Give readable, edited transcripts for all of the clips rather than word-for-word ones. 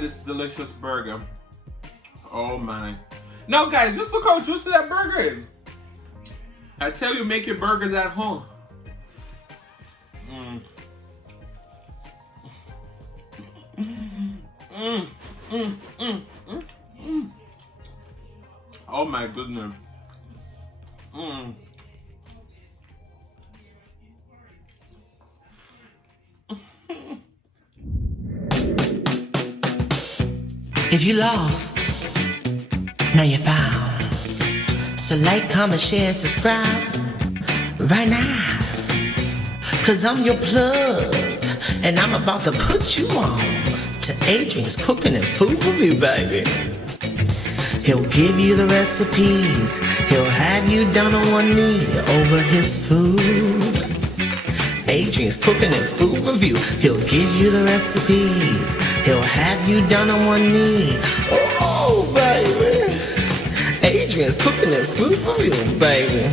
with this delicious burger. Oh my. Now guys, just look how juicy that burger is. I tell you, make your burgers at home. Oh my goodness. If you lost, now you're found. So like, comment, share, and subscribe right now. Cause I'm your plug, and I'm about to put you on to Adrian's Cooking and Food Review, baby. He'll give you the recipes. He'll have you down on one knee over his food. Adrian's Cooking and Food Review. He'll give you the recipes. He'll have you down on one knee. Oh, baby. Adrian's Cooking and Food Review, baby.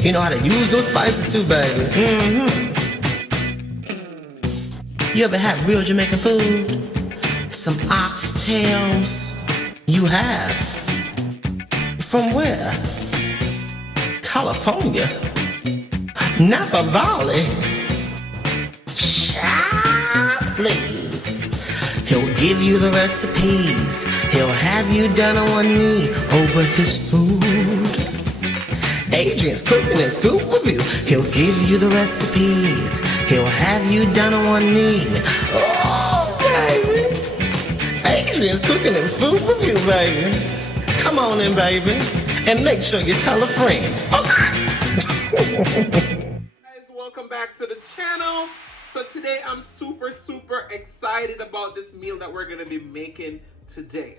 You know how to use those spices too, baby. You ever had real Jamaican food? Some oxtails? You have? From where? California? Napa Valley? Child, please. He'll give you the recipes. He'll have you down on one knee over his food. Adrian's Cooking and Food Review. He'll give you the recipes. He'll have you down on one knee. Oh, baby. Adrian's Cooking and Food Review, baby. Come on in, baby. And make sure you tell a friend. Okay. Welcome back to the channel. So today I'm super excited about this meal that we're gonna be making today.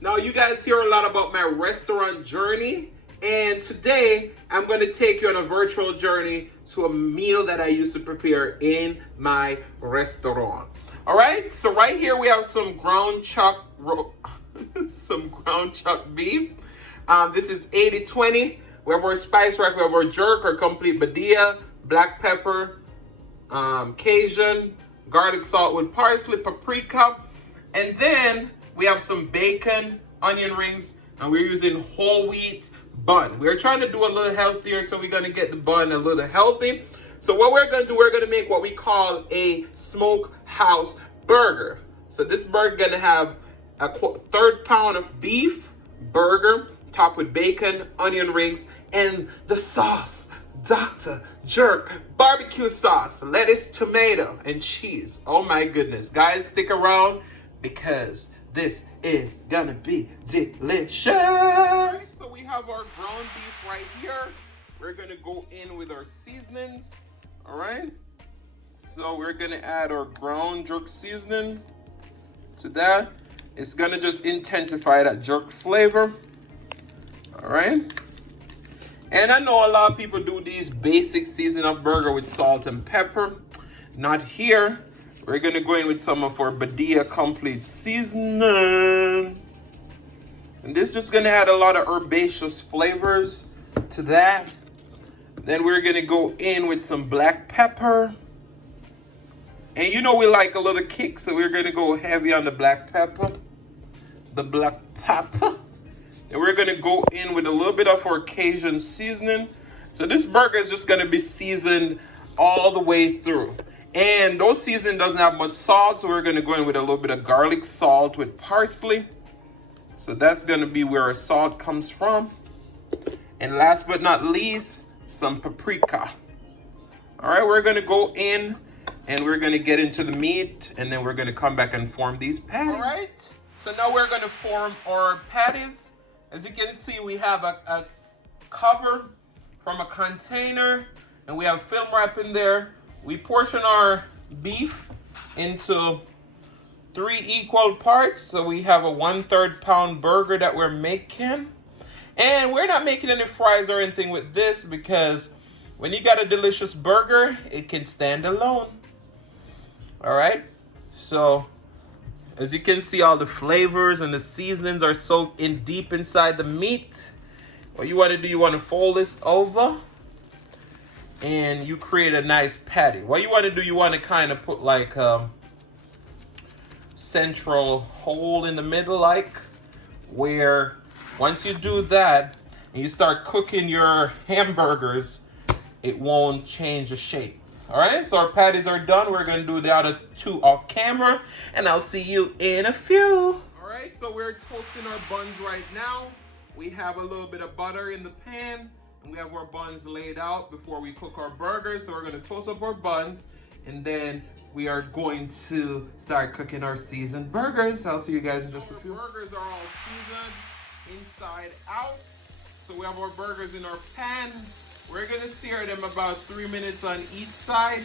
Now you guys hear a lot about my restaurant journey, and today I'm gonna take you on a virtual journey to a meal that I used to prepare in my restaurant. All right, so right here we have some ground chuck beef. This is 80-20. We have our spice rack, we have our jerk, our complete badilla, black pepper, Cajun, garlic salt with parsley, paprika, and then we have some bacon, onion rings, and we're using whole wheat bun. We're trying to do a little healthier, so we're gonna get the bun a little healthy. So what we're gonna do, we're gonna make what we call a Smokehouse burger. So this burger gonna have a third pound of beef burger, topped with bacon, onion rings, and the sauce, Dr. Jerk barbecue sauce, lettuce, tomato, and cheese. Oh my goodness. Guys, stick around because this is gonna be delicious. So we have our ground beef right here. We're gonna go in with our seasonings. All right. So we're gonna add our ground jerk seasoning to that. It's gonna just intensify that jerk flavor. All right. And I know a lot of people do these basic season of burger with salt and pepper. Not here. We're gonna go in with some of our badilla complete seasoning. And this is just gonna add a lot of herbaceous flavors to that. Then we're gonna go in with some black pepper. And you know we like a little kick, so we're gonna go heavy on the black pepper. The black pepper. And we're gonna go in with a little bit of our Cajun seasoning. So this burger is just gonna be seasoned all the way through. And those seasoning doesn't have much salt, so we're gonna go in with a little bit of garlic salt with parsley. So that's gonna be where our salt comes from. And last but not least, some paprika. All right, we're gonna go in and we're gonna get into the meat, and then we're gonna come back and form these patties. All right, so now we're gonna form our patties. As you can see, we have a cover from a container, and we have film wrap in there. We portion our beef into 3 equal parts. So we have a 1/3 pound burger that we're making. And we're not making any fries or anything with this, because when you got a delicious burger, it can stand alone. All right, so as you can see, all the flavors and the seasonings are soaked in deep inside the meat. What you want to do, you want to fold this over and you create a nice patty. What you want to do, you want to kind of put like central hole in the middle, like, where once you do that and you start cooking your hamburgers, it won't change the shape. All right, so our patties are done. We're gonna do the other two off camera, and I'll see you in a few. All right, so we're toasting our buns right now. We have a little bit of butter in the pan, and we have our buns laid out before we cook our burgers. So we're gonna toast up our buns, and then we are going to start cooking our seasoned burgers. I'll see you guys in just a few. Our burgers are all seasoned inside out. So we have our burgers in our pan. We're gonna sear them about 3 minutes on each side.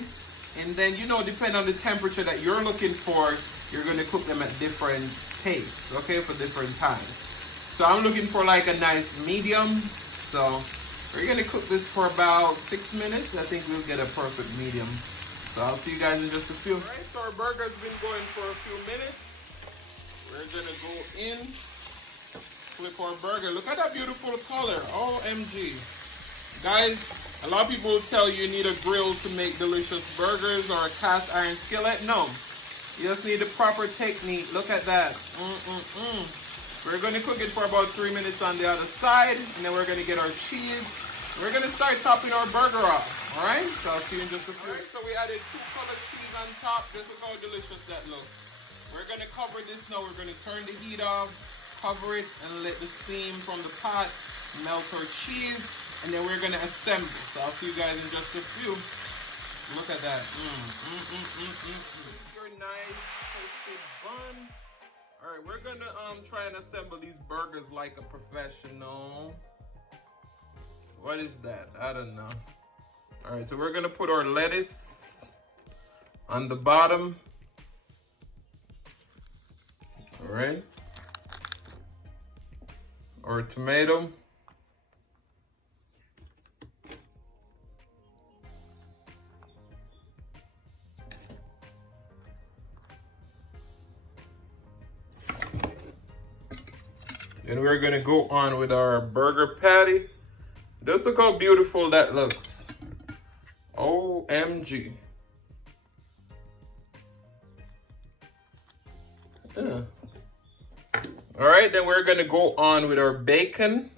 And then, you know, depending on the temperature that you're looking for, you're gonna cook them at different pace, okay, for different times. So I'm looking for like a nice medium. So we're gonna cook this for about 6 minutes. I think we'll get a perfect medium. So I'll see you guys in just a few. All right, so our burger's been going for a few minutes. We're gonna go in, flip our burger. Look at that beautiful color, OMG. Guys, a lot of people will tell you need a grill to make delicious burgers or a cast iron skillet. No, you just need the proper technique. Look at that. We're gonna cook it for about 3 minutes on the other side, and then we're gonna get our cheese. We're gonna start topping our burger off, all right? So I'll see you in just a few. All right, so we added 2 colored cheese on top. Just look how delicious that looks. We're gonna cover this now. We're gonna turn the heat off, cover it, and let the steam from the pot melt our cheese. And then we're gonna assemble. So I'll see you guys in just a few. Look at that. Your nice toasted bun. All right, we're gonna try and assemble these burgers like a professional. What is that? I don't know. All right, so we're gonna put our lettuce on the bottom. All right. Or tomato. And we're gonna go on with our burger patty. Just look how beautiful that looks. OMG. Yeah. All right, then we're gonna go on with our bacon.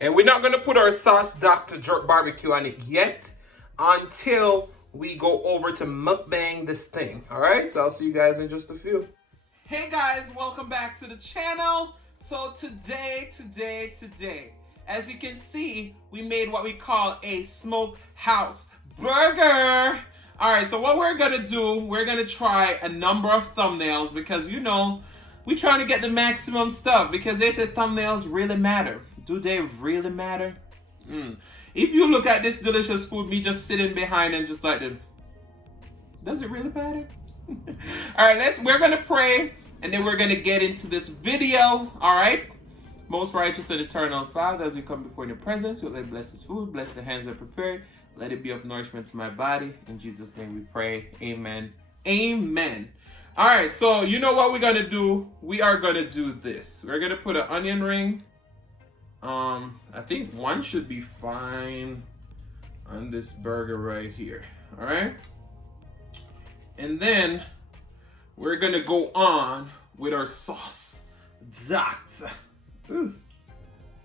And we're not gonna put our sauce Dr. Jerk Barbecue on it yet until we go over to mukbang this thing. All right, so I'll see you guys in just a few. Hey guys, welcome back to the channel. So today, as you can see, we made what we call a Smokehouse burger. All right, so what we're gonna do, we're gonna try a number of thumbnails because, you know, we're trying to get the maximum stuff because they said thumbnails really matter. Do they really matter? If you look at this delicious food, me just sitting behind and just like the, does it really matter? All right, we're gonna pray and then we're gonna get into this video. All right, most righteous and eternal Father, as we come before your presence, we let bless this food, bless the hands that prepared, let it be of nourishment to my body. In Jesus' name we pray, amen, amen. All right, so you know what we're gonna do? We are gonna do this. We're gonna put an onion ring. I think one should be fine on this burger right here. All right. And then we're gonna go on with our sauce. Ooh.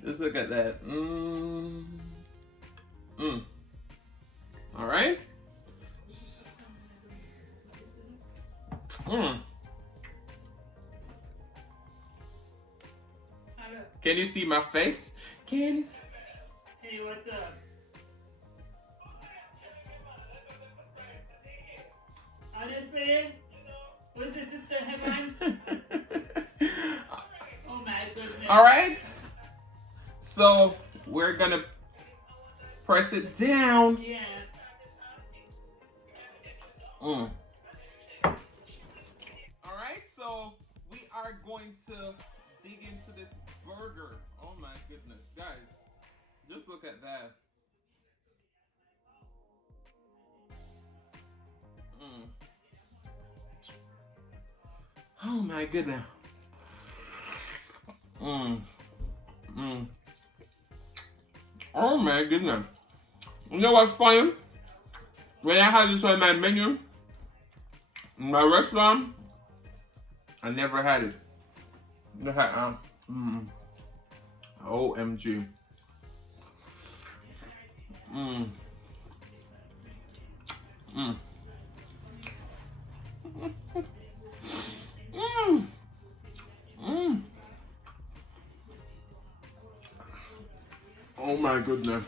Just look at that. All right. Can you see my face? Can you? Hey, what's up? Honestly, what's this, Sister Heaven? Oh my goodness. All right. So we're gonna press it down. Yeah. All right. So we are going to dig into this burger. Oh my goodness, guys, just look at that. Oh my goodness. Oh my goodness. You know what's funny? when I had this on my menu in my restaurant, I never had it. OMG. Oh my goodness.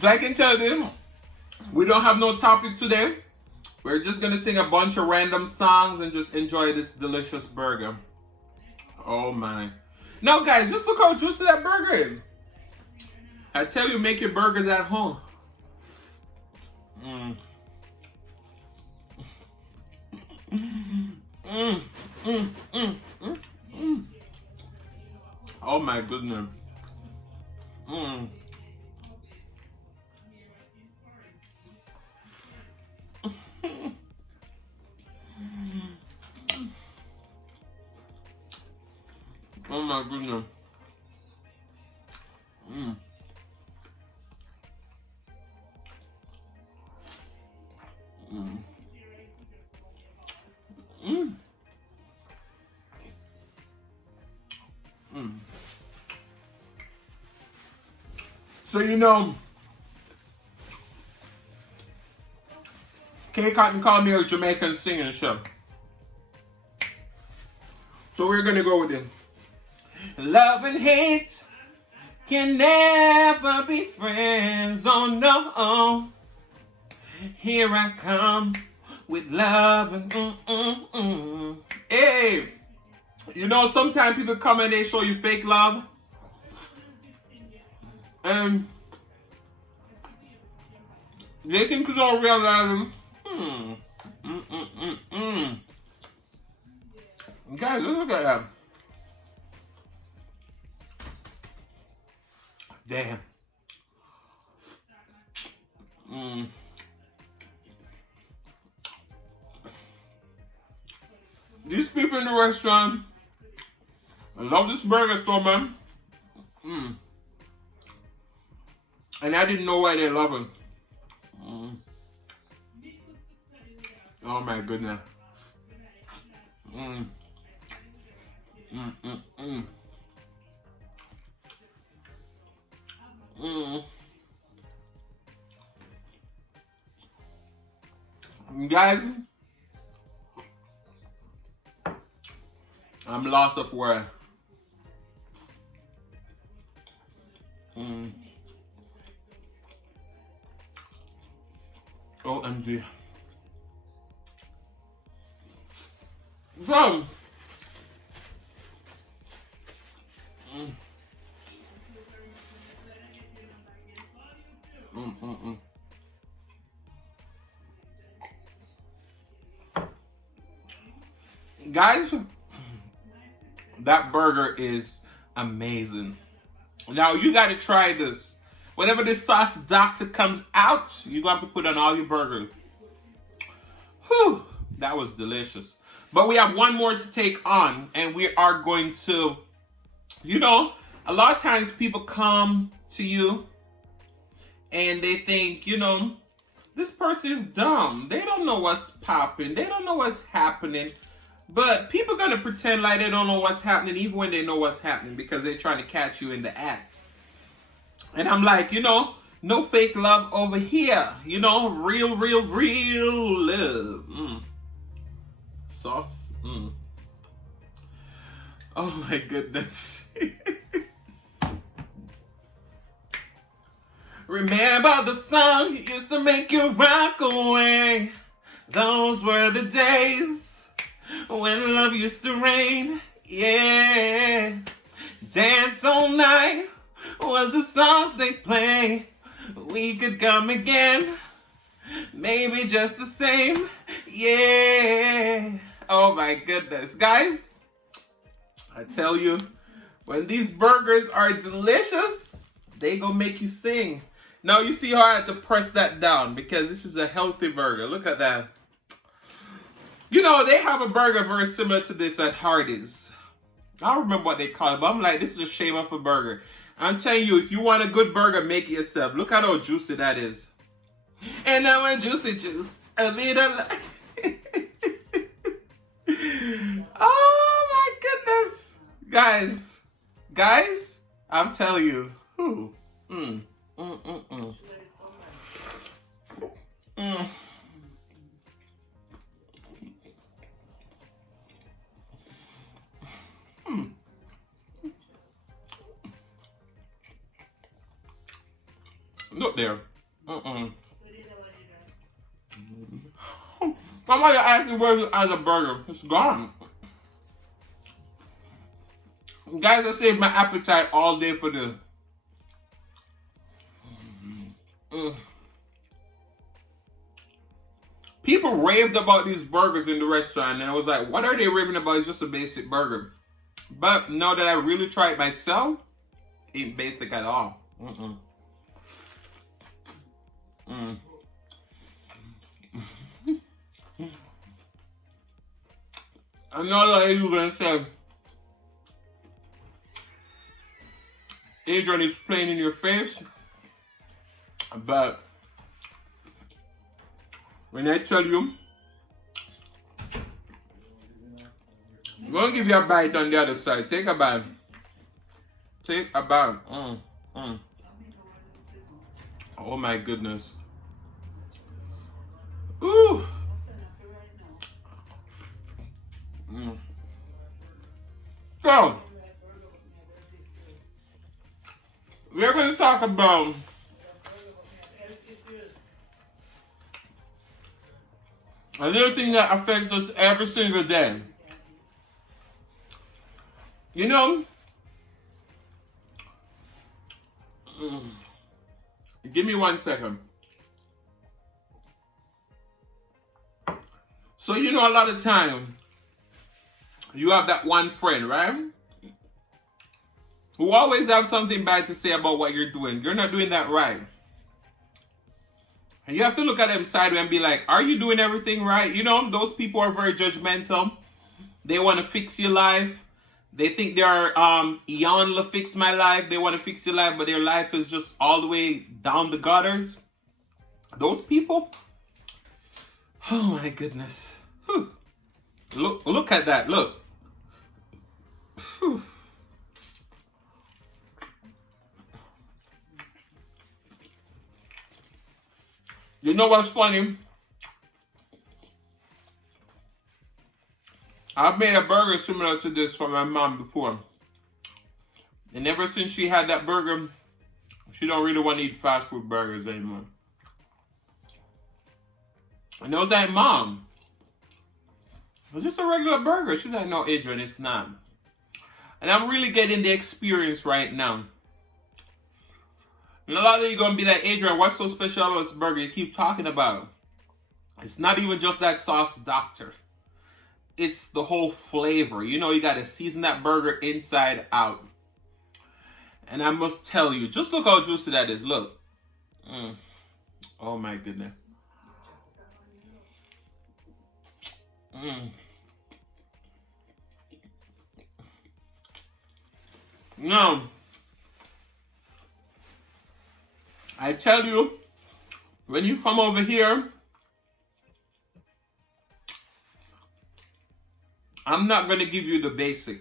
So I can tell you, we don't have no topic today. We're just gonna sing a bunch of random songs and just enjoy this delicious burger. Oh my. Now guys, just look how juicy that burger is. I tell you, make your burgers at home. Oh my goodness. Oh my goodness. So you know, K Cotton called me a Jamaican singing chef. So we're gonna go with it. Love and hate can never be friends, oh no. Here I come with love and Hey, you know sometimes people come and they show you fake love. And they think you don't realize Guys, look at that. Damn. These people in the restaurant, I love this burger so man. And I didn't know why they love it. Oh my goodness. Guys, I'm lost of word. OMG. So, guys, that burger is amazing. Now you gotta try this. Whenever this sauce doctor comes out, you got to put on all your burgers. Whew, that was delicious. But we have one more to take on, and we are going to, you know, a lot of times people come to you and they think, you know, this person is dumb. They don't know what's popping. They don't know what's happening. But people gonna pretend like they don't know what's happening even when they know what's happening because they're trying to catch you in the act. And I'm like, you know, no fake love over here. You know, real love. Sauce. Oh my goodness. Remember the song you used to make you rock away. Those were the days when love used to reign. Yeah. Dance all night was the songs they play. We could come again, maybe just the same. Yeah. Oh my goodness, guys, I tell you, when these burgers are delicious, they gonna make you sing. Now you see how I had to press that down because this is a healthy burger. Look at that. You know, they have a burger very similar to this at Hardee's. I don't remember what they call it, but I'm like, this is a shame of a burger. I'm telling you, if you want a good burger, make it yourself. Look at how juicy that is. And I want juicy juice. A little. Oh my goodness. Guys, I'm telling you. Look there. Somebody asked me where it as a burger. It's gone. Guys, I saved my appetite all day for this. People raved about these burgers in the restaurant, and I was like, what are they raving about? It's just a basic burger. But now that I really tried it myself, it ain't basic at all. I know that you're gonna say, Adrian is playing in your face, but when I tell you, I'm gonna give you a bite on the other side. Take a bite. Take a bite. Oh my goodness. Ooh. So, we're going to talk about a little thing that affects us every single day. You know, give me 1 second. So, you know, a lot of time, you have that one friend, right? Who always have something bad to say about what you're doing. You're not doing that right. And you have to look at them sideways and be like, are you doing everything right? You know, those people are very judgmental. They want to fix your life. They think they are eon to fix my life. They want to fix your life, but their life is just all the way down the gutters. Those people. Oh my goodness. Whew. Look at that. Look. Whew. You know what's funny? I've made a burger similar to this for my mom before. And ever since she had that burger, she don't really want to eat fast food burgers anymore. And I was like, Mom, it's just a regular burger. She's like, no, Adrian, it's not. And I'm really getting the experience right now. And a lot of you going to be like, Adrian, what's so special about this burger you keep talking about? It's not even just that sauce, doctor. It's the whole flavor. You know, you got to season that burger inside out. And I must tell you, just look how juicy that is. Look. Oh my goodness. Now, I tell you, when you come over here, I'm not going to give you the basic.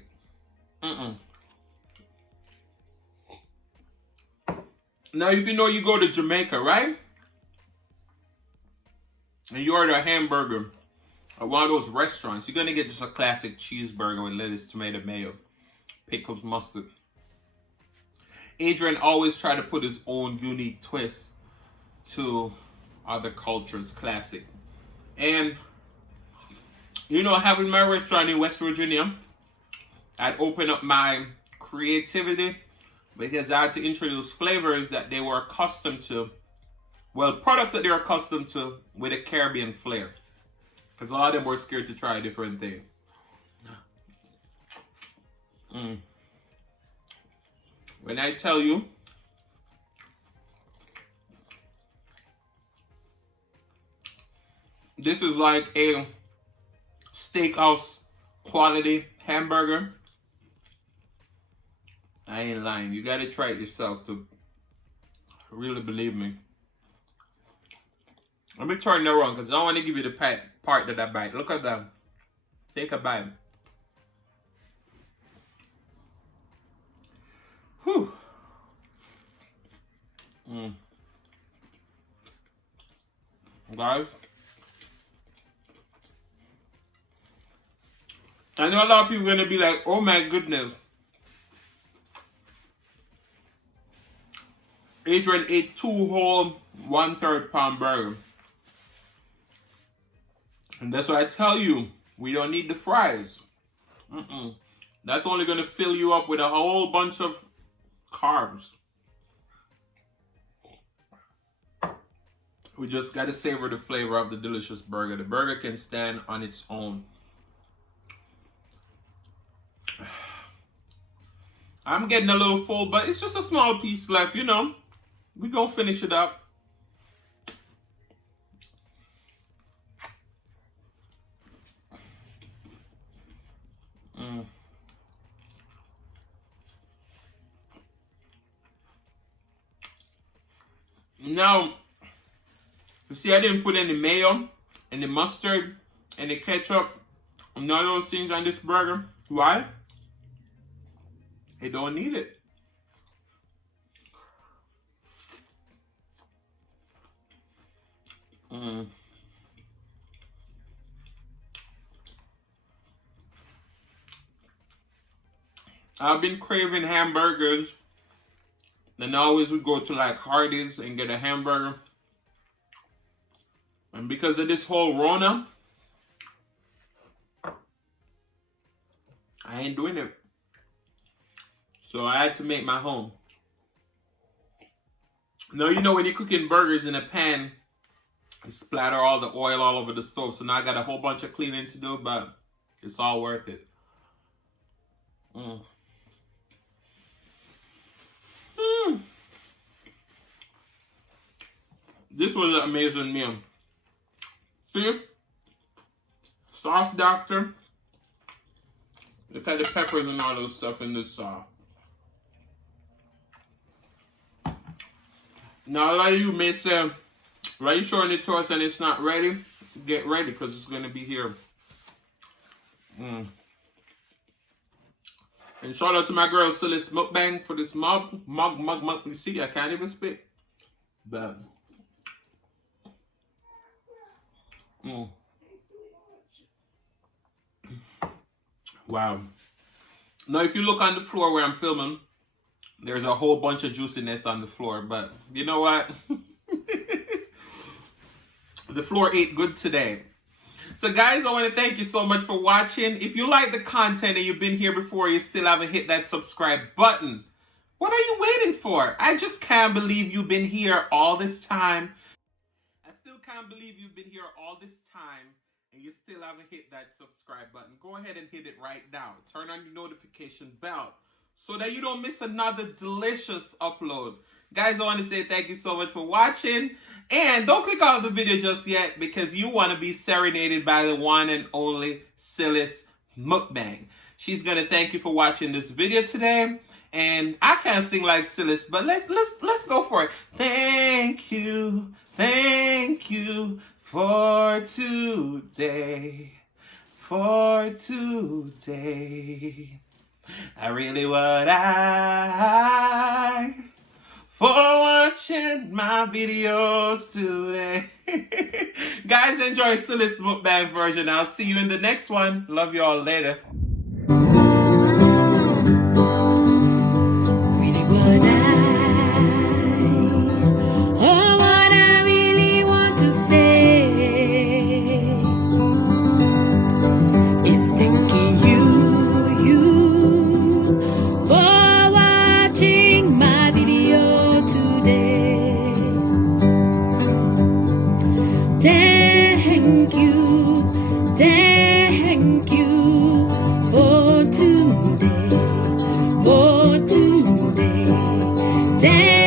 Now, if you know you go to Jamaica, right? And you order a hamburger at one of those restaurants, you're going to get just a classic cheeseburger with lettuce, tomato, mayo, pickles, mustard. Adrian always tried to put his own unique twist to other cultures' classic. And, you know, having my restaurant in West Virginia, I'd open up my creativity because I had to introduce flavors that they were accustomed to. Well, products that they're accustomed to with a Caribbean flair. Because a lot of them were scared to try different things. When I tell you, this is like a steakhouse quality hamburger. I ain't lying. You gotta try it yourself to really believe me. Let me turn that around because I don't want to give you the part that I bite. Look at that. Take a bite. Whew. Guys, I know a lot of people are gonna be like, oh my goodness. Adrian ate 2 whole 1/3 pound burger. And that's why I tell you, we don't need the fries. That's only gonna fill you up with a whole bunch of carbs. We just gotta savor the flavor of the delicious burger. The burger can stand on its own. I'm getting a little full, but it's just a small piece left, you know. We gonna finish it up. Now, you see I didn't put any mayo, any mustard, any ketchup, none of those things on this burger. Why? It don't need it. I've been craving hamburgers. Then I always would go to like Hardee's and get a hamburger. And because of this whole Rona, I ain't doing it. So I had to make my home. Now, you know when you're cooking burgers in a pan, you splatter all the oil all over the stove. So now I got a whole bunch of cleaning to do, but it's all worth it. This was an amazing meal. See? Sauce doctor. Look at the peppers and all those stuff in this sauce. Now a lot of you may say, why are you showing it to us and it's not ready? Get ready because it's going to be here. And shout out to my girl Celeste Mukbang for this mug. You see, I can't even spit. But wow. Now if you look on the floor where I'm filming, there's a whole bunch of juiciness on the floor, but you know what? The floor ate good today. So guys, I want to thank you so much for watching. If you like the content and you've been here before, you still haven't hit that subscribe button, what are you waiting for? I just can't believe you've been here all this time. I still can't believe you've been here all this time and you still haven't hit that subscribe button. Go ahead and hit it right now. Turn on your notification bell so that you don't miss another delicious upload. Guys, I want to say thank you so much for watching. And don't click out of the video just yet because you want to be serenaded by the one and only Celeste Mukbang. She's going to thank you for watching this video today. And I can't sing like Celeste, but let's go for it. Thank you for today. For today. I really would for watching my videos today. Guys, enjoy Celeste Mukbang version. I'll see you in the next one. Love you all later. Really what I really want to say is thanking you for watching my video today. Thank you for today, for today.